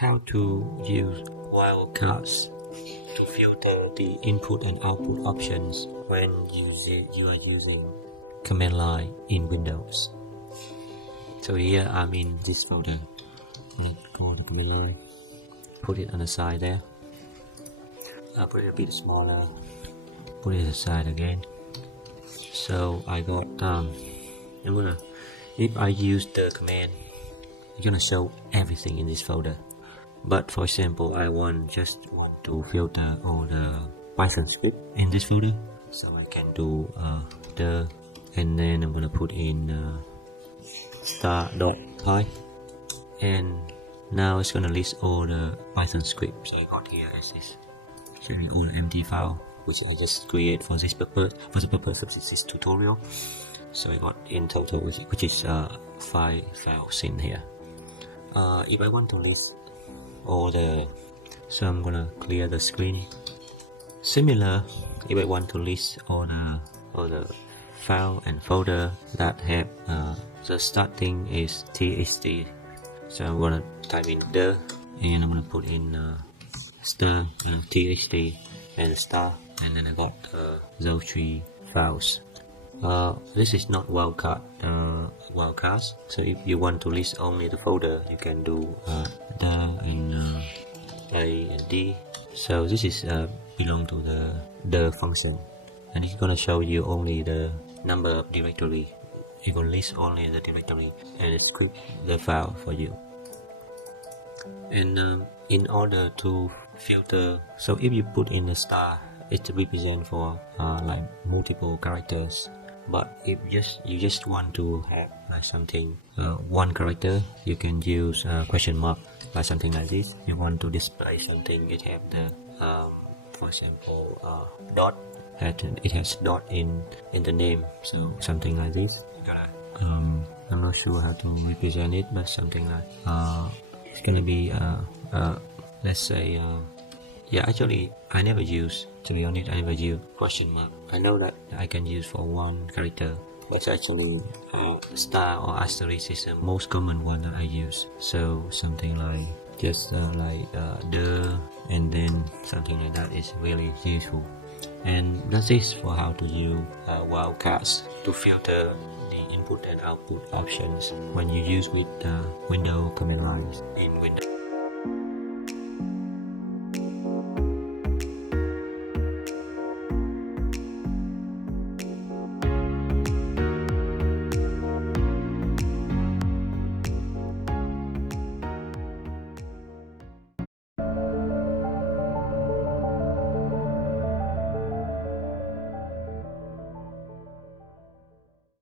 how to use wildcards to filter the input and output options when you are using command line in Windows. So here I'm in this folder. Let's go to command line, put it on the side there. I'll put it a bit smaller, put it aside again. So I got if I use the command, it's gonna show everything in this folder. But for example, I just want to filter all the Python script in this folder, so I can do and then I'm gonna put in star.py, and now it's gonna list all the Python scripts I got here as is, showing all the empty file which I just create for this purpose, for the purpose of this tutorial. So I got in total, which is 5 files in here. If I want to list all the, so I'm gonna clear the screen. Similar, if I want to list all the file and folder that have the starting is txt, so I'm gonna type in and I'm gonna put in star txt and star, and then I got those 3 files. This is not wildcards, so if you want to list only the folder, you can do and a and d. So this is belong to the function, and it's gonna show you only the number of directory. It will list only the directory and it script the file for you. And in order to filter, so if you put in a star, it represents for like multiple characters. But if you just want to have like something one character, you can use question mark, like something like this. You want to display something, it have the for example dot, it has dot in the name, so something like this. I'm not sure how to represent it, but something like it's gonna be let's say yeah, actually I never use, to be honest, I never use question mark. I know that I can use for one character, but actually star or asterisk is the most common one that I use. So something like just and then something like that is really useful. And that's it for how to use wildcards to filter the input and output options when you use with Windows command lines in Windows.